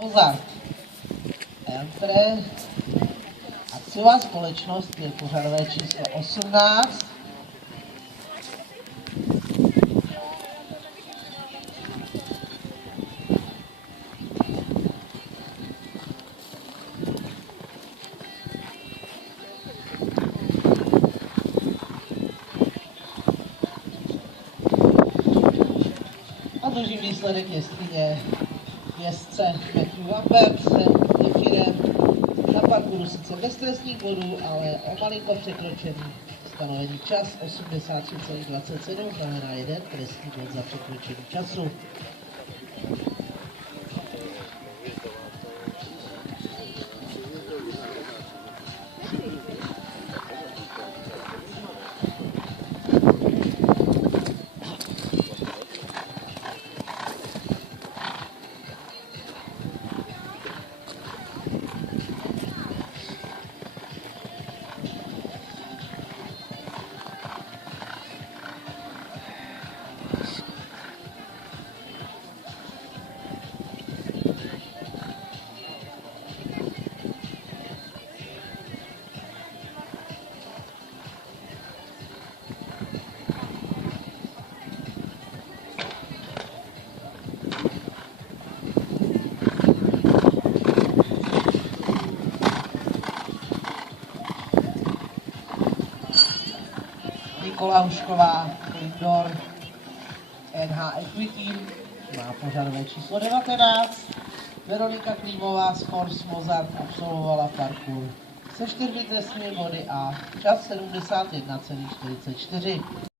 Mozart. Enter. Akciová společnost je pořadové číslo 18. A druhý výsledek jeskyně jezdce Matthew Lambert se Defirem na parkouru sice bez trestních bodů, ale o malinko překročený stanovený čas 83,27, znamená jeden trestní bod za překročení času. Nikola Hušková, Indoor, NH Equity, má pořadové číslo 19. Veronika Klímová z Force Mozart absolvovala parkour se 4 trestními body a čas 71,44.